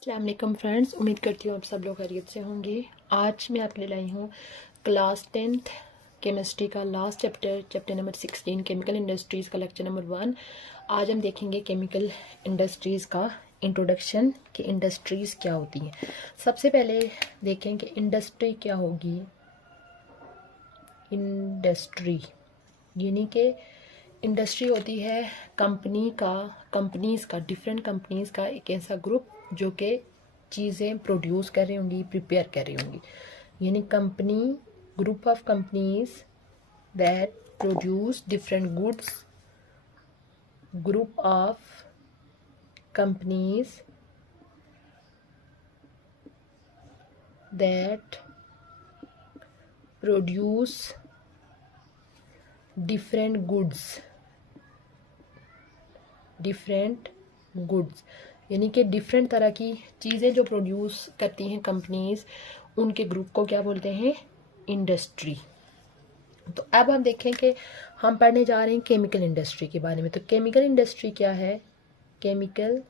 अस्सलाम वालेकुम फ्रेंड्स, उम्मीद करती हूँ आप सब लोग खैरियत से होंगे। आज मैं आपके लिए लाई हूँ क्लास 10th केमिस्ट्री का last chapter number 16 chemical industries का लेक्चर नंबर 1। आज हम देखेंगे केमिकल इंडस्ट्रीज़ का इंट्रोडक्शन कि इंडस्ट्रीज़ क्या होती हैं। सबसे पहले देखें कि इंडस्ट्री क्या होगी। इंडस्ट्री यानी कि इंडस्ट्री होती है कंपनीज़ का डिफरेंट कंपनीज़ का एक ऐसा ग्रुप जो कि चीज़ें प्रोड्यूस कर रही होंगी, प्रिपेयर कर रही होंगी। यानी company, group of companies that produce different goods, group of companies that produce different goods यानी कि डिफरेंट तरह की चीज़ें जो प्रोड्यूस करती हैं कंपनीज, उनके ग्रुप को क्या बोलते हैं? इंडस्ट्री। तो अब हम देखें कि हम पढ़ने जा रहे हैं केमिकल इंडस्ट्री के बारे में। तो केमिकल इंडस्ट्री क्या है? केमिकल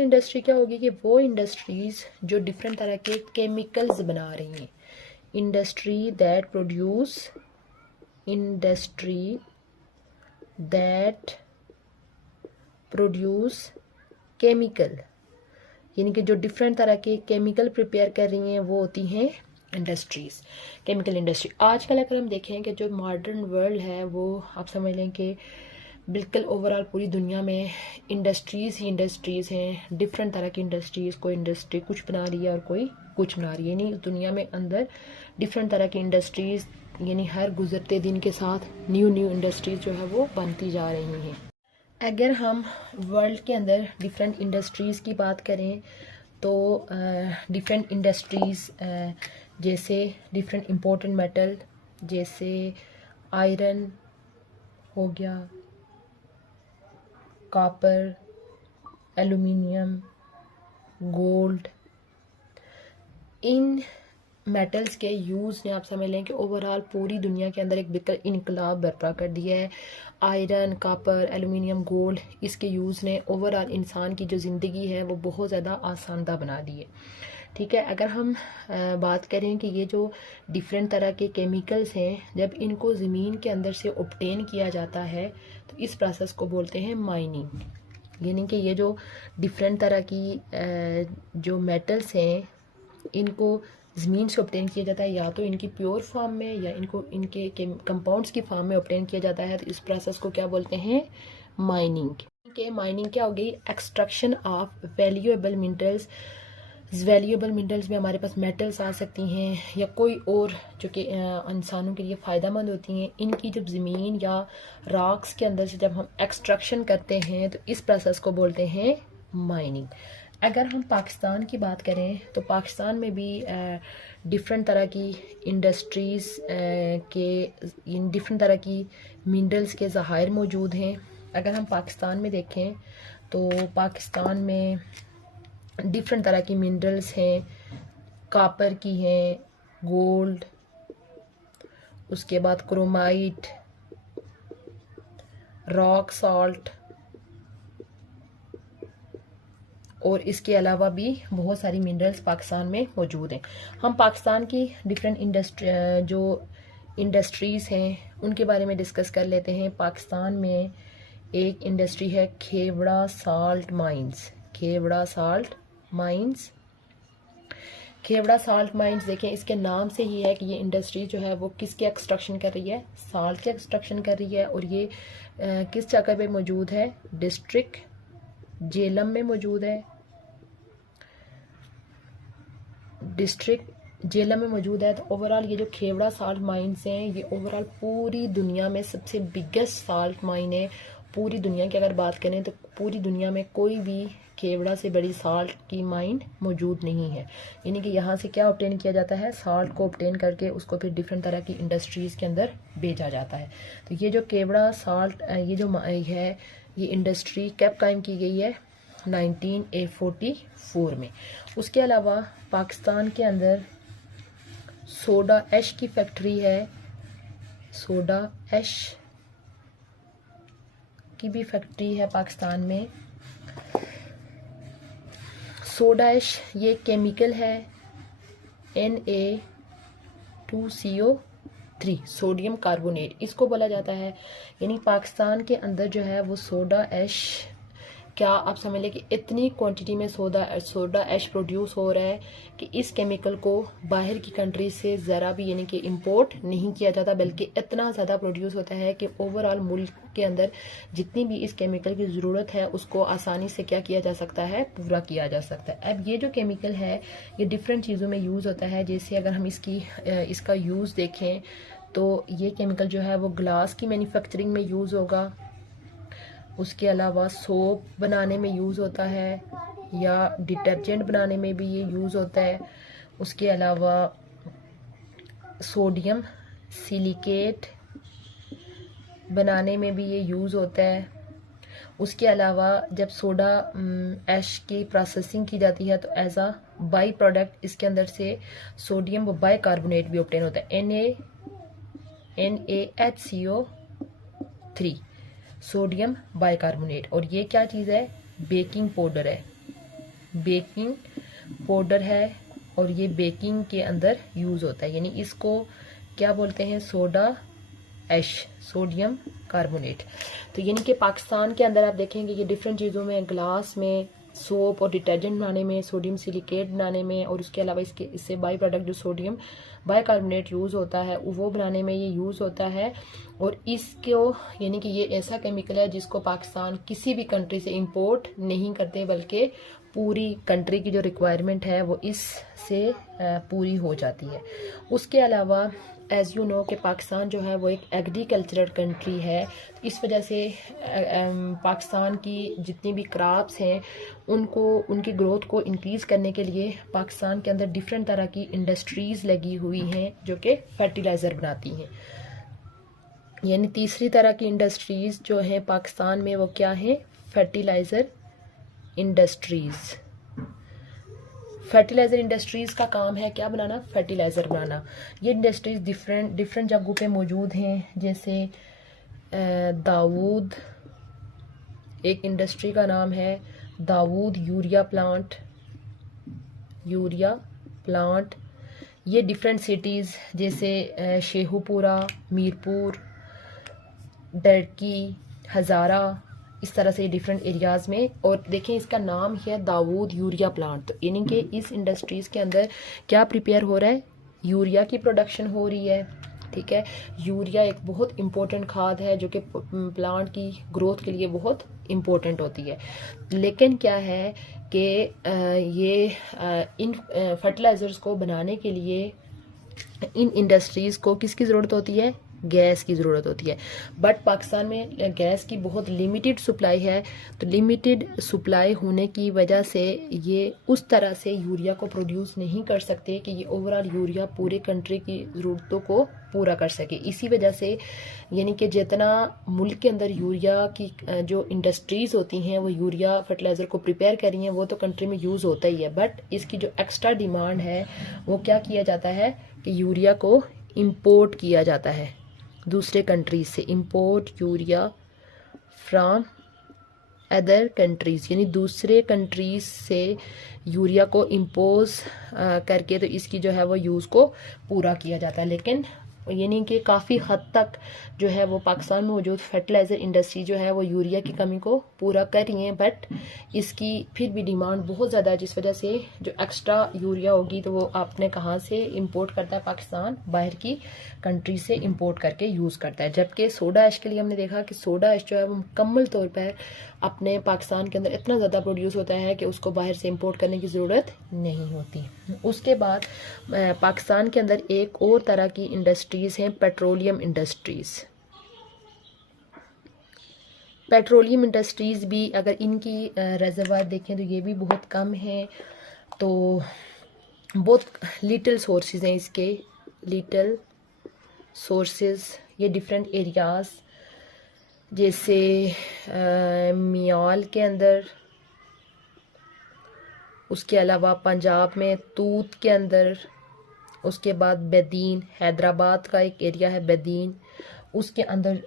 इंडस्ट्री क्या होगी कि वो इंडस्ट्रीज जो डिफरेंट तरह के केमिकल्स बना रही हैं। इंडस्ट्री दैट प्रोड्यूस केमिकल, यानी कि जो डिफरेंट तरह के केमिकल प्रिपेयर कर रही हैं वो होती हैं इंडस्ट्रीज़, केमिकल इंडस्ट्री। आजकल अगर हम देखें कि जो मॉडर्न वर्ल्ड है वो आप समझ लें कि बिल्कुल ओवरऑल पूरी दुनिया में इंडस्ट्रीज़ ही इंडस्ट्रीज़ हैं। डिफरेंट तरह की इंडस्ट्रीज़, कोई इंडस्ट्री कुछ बना रही है और कोई कुछ बना रही है। यानी दुनिया में अंदर डिफरेंट तरह की इंडस्ट्रीज़, यानी हर गुजरते दिन के साथ न्यू इंडस्ट्रीज़ जो है वो बनती जा रही हैं। अगर हम वर्ल्ड के अंदर डिफरेंट इंडस्ट्रीज़ की बात करें तो डिफरेंट इंडस्ट्रीज़ जैसे डिफरेंट इम्पोर्टेंट मेटल जैसे आयरन हो गया, कॉपर, एल्युमिनियम, गोल्ड, इन मेटल्स के यूज़ ने आप समझ लें कि ओवरऑल पूरी दुनिया के अंदर एक बिल्कुल इनकलाब बर्पा कर दिया है। आयरन, कॉपर, एल्युमिनियम, गोल्ड, इसके यूज़ ने ओवरऑल इंसान की जो ज़िंदगी है वो बहुत ज़्यादा आसानदा बना दी है। ठीक है, अगर हम बात करें कि ये जो डिफरेंट तरह के केमिकल्स हैं, जब इनको ज़मीन के अंदर से ऑब्टेन किया जाता है तो इस प्रोसेस को बोलते हैं माइनिंग। यानी कि ये जो डिफरेंट तरह की जो मेटल्स हैं इनको ज़मीन से ऑब्टेन किया जाता है, या तो इनकी प्योर फॉर्म में या इनको इनके कंपाउंड्स की फॉर्म में ऑब्टेन किया जाता है। तो इस प्रोसेस को क्या बोलते हैं? माइनिंग। माइनिंग क्या हो गई? एक्सट्रैक्शन ऑफ वैल्यूएबल मिनरल्स में हमारे पास मेटल्स आ सकती हैं या कोई और जो कि इंसानों के लिए फ़ायदेमंद होती हैं। इनकी जब ज़मीन या रॉक्स के अंदर से जब हम एक्सट्रैक्शन करते हैं तो इस प्रोसेस को बोलते हैं माइनिंग। अगर हम पाकिस्तान की बात करें तो पाकिस्तान में भी डिफरेंट तरह की इंडस्ट्रीज़ के डिफरेंट तरह की मिनरल्स के ज़खायर मौजूद हैं। अगर हम पाकिस्तान में देखें तो पाकिस्तान में डिफरेंट तरह की मिनरल्स हैं, कॉपर की हैं, गोल्ड, उसके बाद क्रोमाइट, रॉक सॉल्ट और इसके अलावा भी बहुत सारी मिनरल्स पाकिस्तान में मौजूद हैं। हम पाकिस्तान की डिफरेंट इंडस्ट्रीज़ हैं उनके बारे में डिस्कस कर लेते हैं। पाकिस्तान में एक इंडस्ट्री है खेवड़ा साल्ट माइंस। देखें, इसके नाम से ही है कि ये इंडस्ट्री जो है वो किसके एक्सट्रैक्शन कर रही है? साल्ट के एक्सट्रैक्शन कर रही है। और ये किस जगह पे मौजूद है? डिस्ट्रिक्ट जेलम में मौजूद है। तो ओवरऑल ये जो खेवड़ा साल्ट माइंस हैं ये ओवरऑल पूरी दुनिया में सबसे बिगेस्ट साल्ट माइन है। पूरी दुनिया की अगर बात करें तो पूरी दुनिया में कोई भी खेवड़ा से बड़ी साल्ट की माइन मौजूद नहीं है। यानी कि यहाँ से क्या ऑब्टेन किया जाता है? साल्ट को ऑब्टेन करके उसको फिर डिफरेंट तरह की इंडस्ट्रीज़ के अंदर भेजा जाता है। तो ये जो खेवड़ा साल्ट ये जो है ये इंडस्ट्री कब कायम की गई है? 1944 में। उसके अलावा पाकिस्तान के अंदर सोडा ऐश की फैक्ट्री है। सोडा ऐश की भी फैक्ट्री है पाकिस्तान में। सोडा ऐश ये केमिकल है Na2CO3 सोडियम कार्बोनेट, इसको बोला जाता है। यानी पाकिस्तान के अंदर जो है वो सोडा ऐश, क्या आप समझ लें कि इतनी क्वांटिटी में सोडा ऐश प्रोड्यूस हो रहा है कि इस केमिकल को बाहर की कंट्री से ज़रा भी यानी कि इंपोर्ट नहीं किया जाता, बल्कि इतना ज़्यादा प्रोड्यूस होता है कि ओवरऑल मुल्क के अंदर जितनी भी इस केमिकल की ज़रूरत है उसको आसानी से क्या किया जा सकता है, पूरा किया जा सकता है। अब ये जो केमिकल है ये डिफरेंट चीज़ों में यूज़ होता है। जैसे अगर हम इसका यूज़ देखें तो ये केमिकल जो है वो ग्लास की मैन्युफैक्चरिंग में यूज़ होगा, उसके अलावा सोप बनाने में यूज़ होता है, या डिटर्जेंट बनाने में भी ये यूज़ होता है। उसके अलावा सोडियम सिलिकेट बनाने में भी ये यूज़ होता है। उसके अलावा जब सोडा ऐश की प्रोसेसिंग की जाती है तो एज अ बाई प्रोडक्ट इसके अंदर से सोडियम व बाइकार्बोनेट भी ऑब्टेन होता है, NaHCO3 सोडियम बाइकार्बोनेट। और ये क्या चीज़ है, बेकिंग पाउडर है, बेकिंग पाउडर है, और ये बेकिंग के अंदर यूज़ होता है। यानी इसको क्या बोलते हैं, सोडा ऐश, सोडियम कार्बोनेट। तो यानी कि पाकिस्तान के अंदर आप देखेंगे कि डिफरेंट चीज़ों में, ग्लास में, सोप और डिटर्जेंट बनाने में, सोडियम सिलिकेट बनाने में, और उसके अलावा इससे बाई प्रोडक्ट जो सोडियम बाइकार्बोनेट यूज़ होता है वो बनाने में ये यूज़ होता है। और इसको यानी कि ये ऐसा केमिकल है जिसको पाकिस्तान किसी भी कंट्री से इंपोर्ट नहीं करते, बल्कि पूरी कंट्री की जो रिक्वायरमेंट है वो इससे पूरी हो जाती है। उसके अलावा एज़ यू नो कि पाकिस्तान जो है वो एक एग्रीकल्चरल कंट्री है, इस वजह से पाकिस्तान की जितनी भी क्रॉप्स हैं उनकी ग्रोथ को इंक्रीज़ करने के लिए पाकिस्तान के अंदर डिफरेंट तरह की इंडस्ट्रीज़ लगी हुई हैं जो कि फर्टिलाइज़र बनाती हैं। यानी तीसरी तरह की इंडस्ट्रीज़ जो हैं पाकिस्तान में वो क्या हैं, फर्टिलाइज़र इंडस्ट्रीज़। फर्टिलाइज़र इंडस्ट्रीज़ का काम है क्या बनाना, फर्टिलाइज़र बनाना। ये इंडस्ट्रीज़ डिफरेंट जगहों पे मौजूद हैं। जैसे दाऊद, एक इंडस्ट्री का नाम है दाऊद यूरिया प्लांट। ये डिफरेंट सिटीज़ जैसे शेखुपुरा, मीरपुर, डरकी, हज़ारा, इस तरह से डिफरेंट एरियाज़ में। और देखें इसका नाम है दाऊद यूरिया प्लांट। तो यानी कि इस इंडस्ट्रीज़ के अंदर क्या प्रिपेयर हो रहा है, यूरिया की प्रोडक्शन हो रही है। ठीक है, यूरिया एक बहुत इम्पोर्टेंट खाद है जो कि प्लांट की ग्रोथ के लिए बहुत इम्पोर्टेंट होती है। लेकिन क्या है कि इन फर्टिलाइज़र्स को बनाने के लिए इन इंडस्ट्रीज़ को किसकी ज़रूरत होती है, गैस की ज़रूरत होती है। बट पाकिस्तान में गैस की बहुत लिमिटेड सप्लाई है। तो लिमिटेड सप्लाई होने की वजह से ये उस तरह से यूरिया को प्रोड्यूस नहीं कर सकते कि ये ओवरऑल यूरिया पूरे कंट्री की ज़रूरतों को पूरा कर सके। इसी वजह से यानी कि जितना मुल्क के अंदर यूरिया की जो इंडस्ट्रीज़ होती हैं वो यूरिया फर्टिलाइज़र को प्रिपेयर कर रही हैं, वो तो कंट्री में यूज़ होता ही है। बट इसकी जो एक्स्ट्रा डिमांड है वो क्या किया जाता है कि यूरिया को इम्पोर्ट किया जाता है दूसरे कंट्रीज से, import urea from other countries. यानी दूसरे कंट्रीज से यूरिया को इम्पोज करके तो इसकी जो है वो यूज़ को पूरा किया जाता है। लेकिन यानी कि काफ़ी हद तक जो है वो पाकिस्तान में मौजूद फर्टिलाइज़र इंडस्ट्री जो है वो यूरिया की कमी को पूरा कर रही है। बट इसकी फिर भी डिमांड बहुत ज़्यादा है, जिस वजह से जो एक्स्ट्रा यूरिया होगी तो वो आपने कहाँ से इंपोर्ट करता है, पाकिस्तान बाहर की कंट्री से इंपोर्ट करके यूज़ करता है। जबकि सोडा ऐश के लिए हमने देखा कि सोडा ऐश जो है वो मुकम्मल तौर पर अपने पाकिस्तान के अंदर इतना ज़्यादा प्रोड्यूस होता है कि उसको बाहर से इंपोर्ट करने की ज़रूरत नहीं होती। उसके बाद पाकिस्तान के अंदर एक और तरह की इंडस्ट्रीज़ हैं, पेट्रोलियम इंडस्ट्रीज़। पेट्रोलियम इंडस्ट्रीज़ भी अगर इनकी रिजर्वायर देखें तो ये भी बहुत कम है। तो बहुत लिटिल सोर्सेज हैं इसके, लिटिल सोर्सेज। ये डिफरेंट एरियाज़ जैसे मियाल के अंदर, उसके अलावा पंजाब में तूत के अंदर, उसके बाद बेदीन, हैदराबाद का एक एरिया है बेदीन, उसके अंदर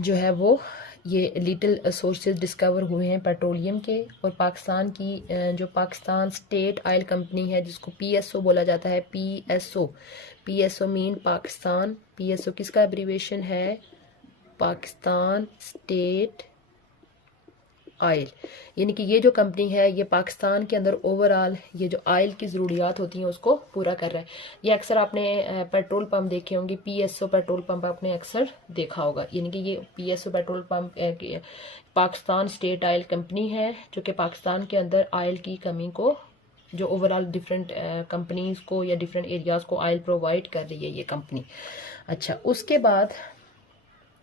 जो है वो ये लिटिल सोर्सेज डिस्कवर हुए हैं पेट्रोलियम के। और पाकिस्तान की जो पाकिस्तान स्टेट ऑयल कंपनी है जिसको PSO बोला जाता है, PSO मीन पाकिस्तान, PSO किसका एब्रीवेशन है, पाकिस्तान स्टेट ऑयल। यानी कि ये जो कंपनी है ये पाकिस्तान के अंदर ओवरऑल ये जो ऑयल की ज़रूरियात होती हैं उसको पूरा कर रहा है। ये अक्सर आपने पेट्रोल पंप देखे होंगे, PSO पेट्रोल पंप आपने अक्सर देखा होगा। यानी कि ये PSO petrol pump Pakistan state oil company है जो कि पाकिस्तान के अंदर ऑयल की कमी को, जो ओवरऑल डिफरेंट कंपनीज को या डिफरेंट एरियाज़ को ऑयल प्रोवाइड कर रही है ये कंपनी। अच्छा, उसके बाद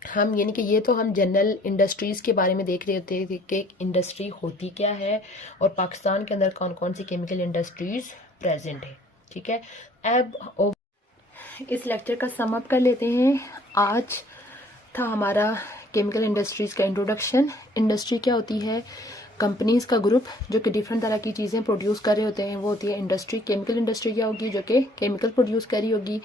हम यानी कि ये तो हम जनरल इंडस्ट्रीज़ के बारे में देख रहे होते हैं कि इंडस्ट्री होती क्या है और पाकिस्तान के अंदर कौन कौन सी केमिकल इंडस्ट्रीज़ प्रेजेंट है। ठीक है, अब इस लेक्चर का सम अप कर लेते हैं। आज था हमारा केमिकल इंडस्ट्रीज़ का इंट्रोडक्शन। इंडस्ट्री क्या होती है, कंपनीज का ग्रुप जो कि डिफरेंट तरह की चीज़ें प्रोड्यूस कर रहे होते हैं, वो होती है इंडस्ट्री। केमिकल इंडस्ट्री क्या होगी, जो कि केमिकल प्रोड्यूस कर रही होगी।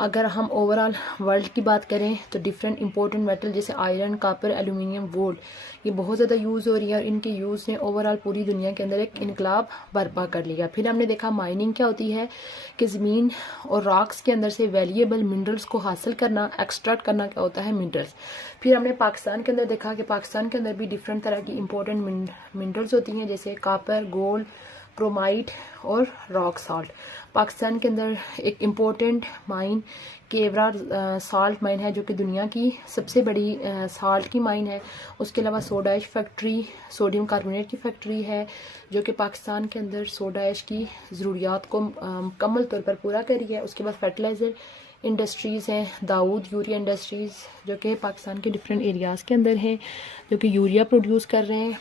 अगर हम ओवरऑल वर्ल्ड की बात करें तो डिफरेंट इंपॉर्टेंट मेटल जैसे आयरन, कॉपर, एल्यूमिनियम, गोल्ड ये बहुत ज़्यादा यूज़ हो रही है और इनके यूज़ ने ओवरऑल पूरी दुनिया के अंदर एक इनकलाब बर्पा कर लिया। फिर हमने देखा माइनिंग क्या होती है कि ज़मीन और रॉक्स के अंदर से वैल्यूएबल मिनरल्स को हासिल करना, एक्सट्रैक्ट करना क्या होता है, मिनरल्स। फिर हमने पाकिस्तान के अंदर देखा कि पाकिस्तान के अंदर भी डिफरेंट तरह की इंपॉर्टेंट मिनरल्स होती हैं जैसे कॉपर, गोल्ड, क्रोमाइट और रॉक साल्ट। पाकिस्तान के अंदर एक important mine kewra salt mine है जो कि दुनिया की सबसे बड़ी साल्ट की माइन है। उसके अलावा soda ash factory, sodium carbonate की फैक्ट्री है जो कि पाकिस्तान के अंदर सोडा ऐश की ज़रूरियात को मुकम्मल तौर पर पूरा कर रही है। उसके बाद फर्टिलाइज़र इंडस्ट्रीज़ हैं, दाऊद यूरिया इंडस्ट्रीज़ जो कि पाकिस्तान के डिफरेंट एरियाज़ के अंदर हैं, जो कि यूरिया प्रोड्यूस कर रहे हैं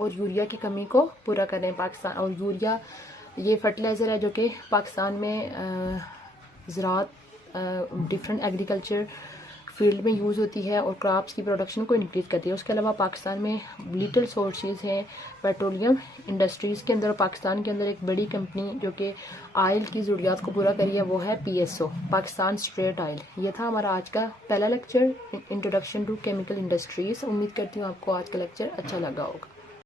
और यूरिया की कमी को पूरा कर रहे हैं पाकिस्तान। और यूरिया ये फर्टिलाइज़र है जो कि पाकिस्तान में ज़राअत डिफरेंट एग्रीकल्चर फील्ड में यूज़ होती है और क्रॉप्स की प्रोडक्शन को इंक्रीज करती है। उसके अलावा पाकिस्तान में लिटिल सोर्सेज हैं पेट्रोलियम इंडस्ट्रीज़ के अंदर। और पाकिस्तान के अंदर एक बड़ी कंपनी जो कि ऑयल की ज़रूरियात को पूरा करी है वो है PSO, पाकिस्तान स्टेट ऑयल। ये था हमारा आज का पहला lecture, introduction to chemical industries. उम्मीद करती हूँ आपको आज का लेक्चर अच्छा लगा होगा।